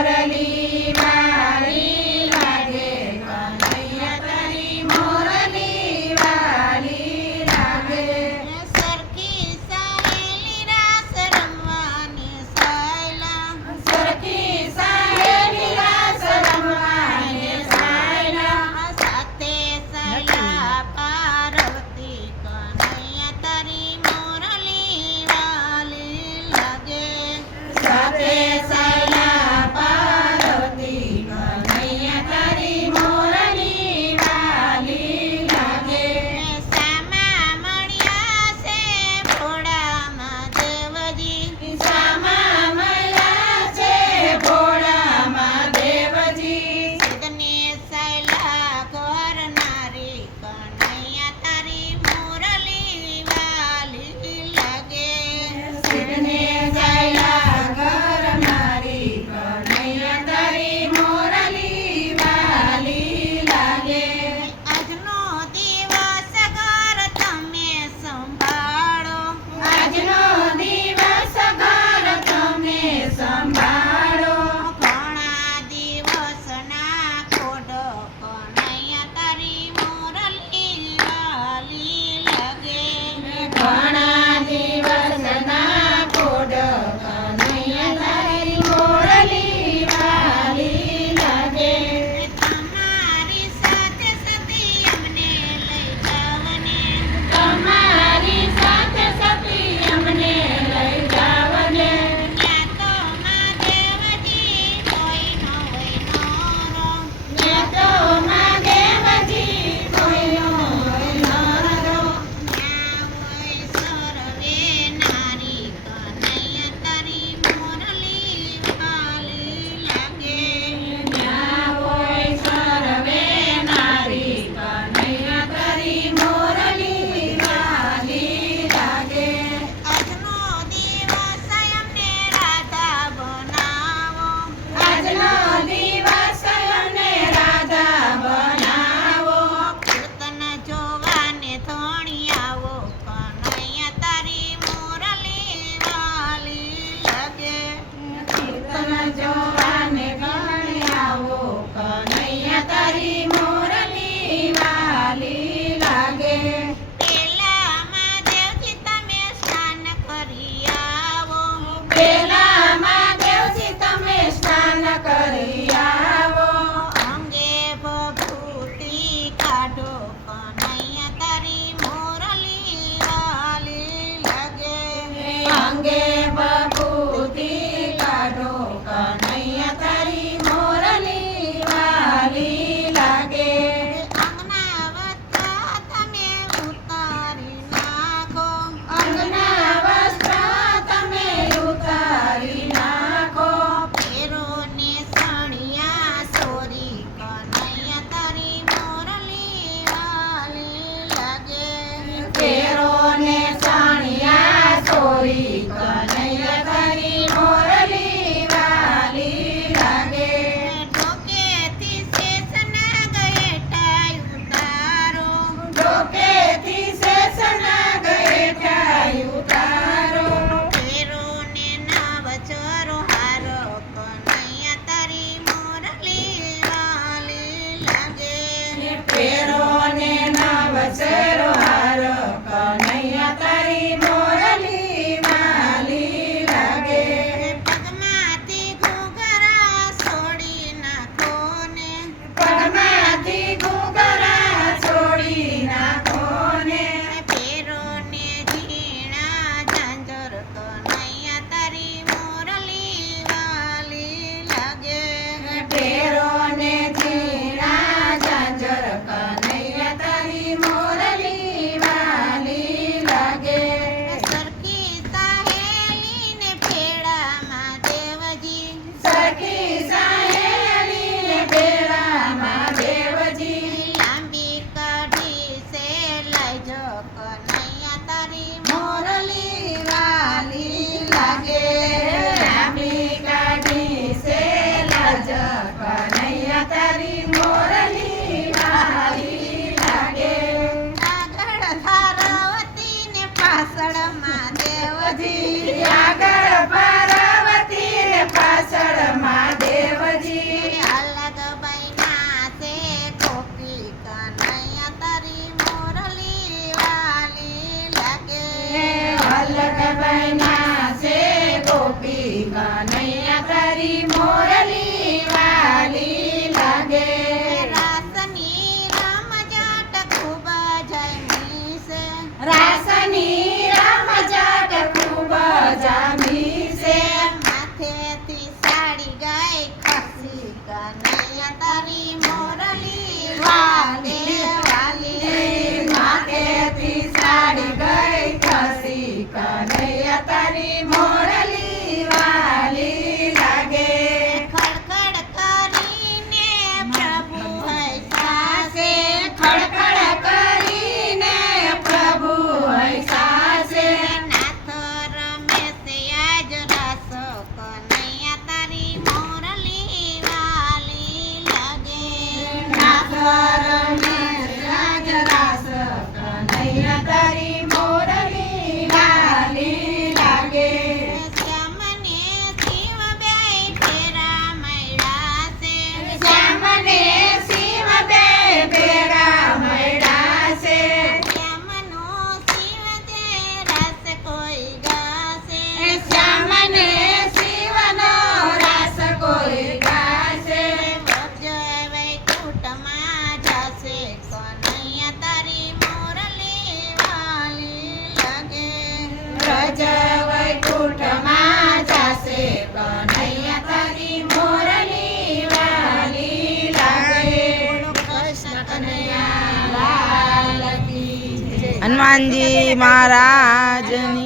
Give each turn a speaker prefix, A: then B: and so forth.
A: ಬರಲಿ அங்கே
B: પાર્વતી
A: આગળ પાર્વતી ને પાછળ મહાદેવજી બહેના છે ગોપી કનૈયા કરી મોરલી વાલી લાગે
B: રાસની રામ જાટ ખૂબ જમી છે
A: રાસની
B: હનુમાનજી મહારાજની